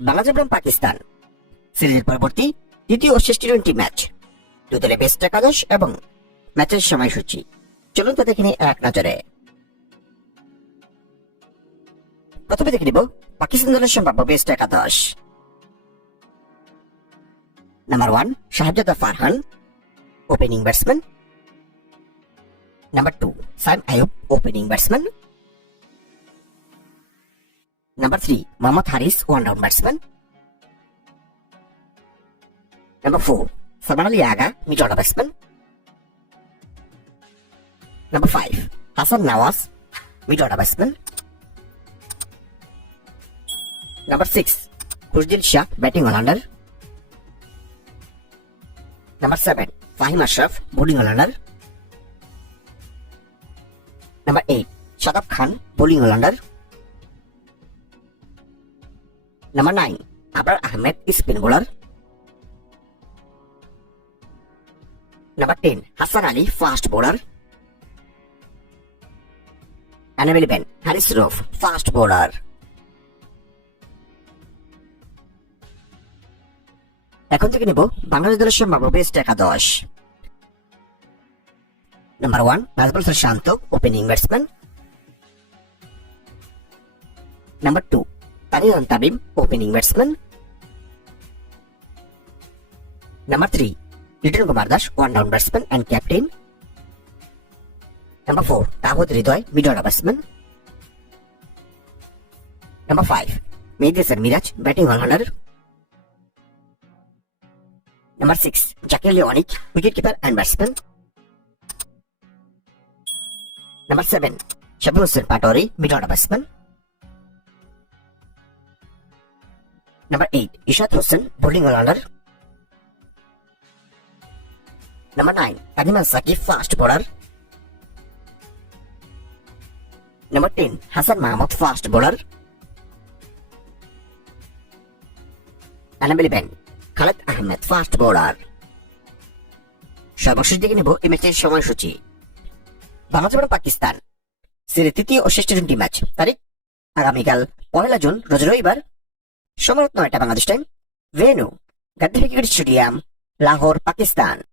বাংলাদেশ বনাম পাকিস্তান সিরিজের পরবর্তী দ্বিতীয় ও শেষ টি-20 ম্যাচ। দুই দলের বেস্ট একাদশ এবং ম্যাচের সময়সূচি চলুন তা দেখে নিই এক নজরে। প্রথমে দেখে নিব পাকিস্তান দলের সম্ভাব্য বেস্ট একাদশ। Number 1 Shahzada Farhan, opening batsman. Number 2 Saim Ayub, opening batsman. Number 3 Mohammad Haris, one down batsman. Number 4 Salman Ali Agha, mid order batsman. Number 5 Hasan Nawaz, mid order batsman. Number 6 Khushdil Shah, batting allrounder. Number 7 Faheem Ashraf, bowling allrounder. Number 8 Shadab Khan, bowling allrounder. Number 9 Abrar Ahmed, spin bowler. Number 10 Hasan Ali, fast bowler. and available Haris Rauf, fast bowler. এখন থেকে নেব বাংলাদেশ দলের সম্ভাব্য best একাদশ। Number 1 Najmul Hasan Shanto, opening batsman. Number 2 তানিয়ান Tamim, opening batsman. Number 3 Liton Kumar Das, one down batsman and captain. Number 4 Towhid Hridoy, mid order batsman. Number 5 Mehedi Hasan Miraz, batting allrounder. Number 6 Jaker Ali Anik, wicket keeper and batsman. Number 7 Shabib Hossain Patwari, mid order batsman. Number 8 Ishad Hossain, bowling allrounder. Number 9 কাদিমান Sakib, fast bowler. Number 10 Hasan Mahmud, fast bowler. and Khaled Ahmed, fast bowler. সর্বশেষ দেখে নেব এই ম্যাচের সময়সূচি। বাংলাদেশ বনাম পাকিস্তান সিরিজের তৃতীয় ও শেষ টি-20 ম্যাচ। তারিখ আগামীকাল 1 জুন, রোজ রবিবার, সময় 9টা Bangladesh time. Venue Gaddafi cricket stadium, Lahore, পাকিস্তান।